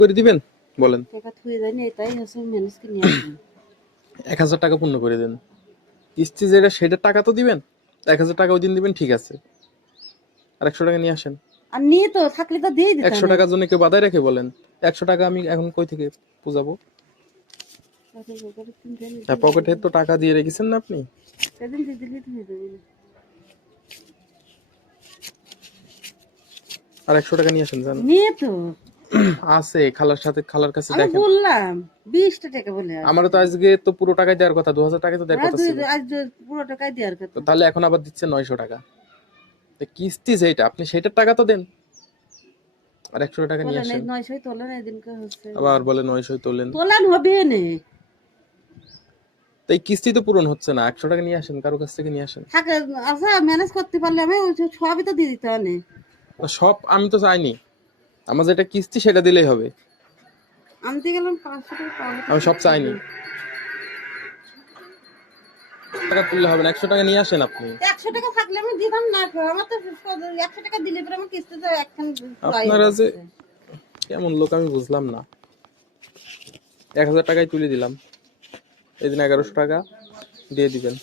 করে দিবেন বলেন? টাকা থুয়ে যায়নি, এটাই হচ্ছে ম্যানেজকে নিয়ে আসবেন। 1000 টাকা পূর্ণ করে দেন। কিস্তি যেটা সেটার টাকা তো দিবেন। 1000 টাকা ওই দিন দিবেন, ঠিক আছে। আর 100 টাকা নিয়ে আসেন। আর নিয়ে তো থাকলে তো দিয়ে দিতে 100 টাকার জন্য কেউ বাধায় রেখে বলেন? 100 টাকা আমি এখন কই থেকে পুজাবো? পকেটে তো টাকা দিয়ে রেখেছেন না আপনি? সেদিন দিয়ে দিলি তুমি দেবে না। আর 100 টাকা নিয়ে আসেন জান। নিয়ে তো আছে খালার সাথে, খালার কাছে আমি দেখেন। বললাম 20টা টাকা বলে আসছে। আমারও তো আজকে তো পুরো টাকাই দেওয়ার কথা, 2000 টাকা তো দেওয়ার কথা ছিল। আজ পুরো টাকাই দেওয়ার কথা। তো তাহলে এখন আবার দিচ্ছেন 900 টাকা। তো কিস্তি যেটা আপনি সেটার টাকা তো দেন। আর 100 টাকা নিয়ে তোলেন, এই আসেন। 900 তোলেন, এদিনকে হচ্ছে আবার বলে 900 তোলেন। তোলেন হবে না। তো এই কিস্তি তো পূরণ হচ্ছে না, 100 টাকা নিয়ে আসেন, কারো কাছ থেকে নিয়ে আসেন। থাকে আচ্ছা ম্যানেজ করতে পারলে আমি ওই সবই তো দিয়ে দিতে হয়। তো সব আমি তো চাইনি, আমার যেটা কিস্তি সেটা দিলেই হবে। আনতে গেলাম 500 টাকা পাবো। আমি সব চাইনি। টাকা তুললে হবে না, 100 টাকা নিয়ে আসেন আপনি। 100 টাকা থাকলে আমি দিতাম না, আমার তো 100 টাকা দিলে পরে আমার কিস্তি তো একখান আপনারা যে কেমন লোক আমি বুঝলাম না। 1000 টাকাই তুলে দিলাম, এই দিন 1100 টাকা দিয়ে দিবেন।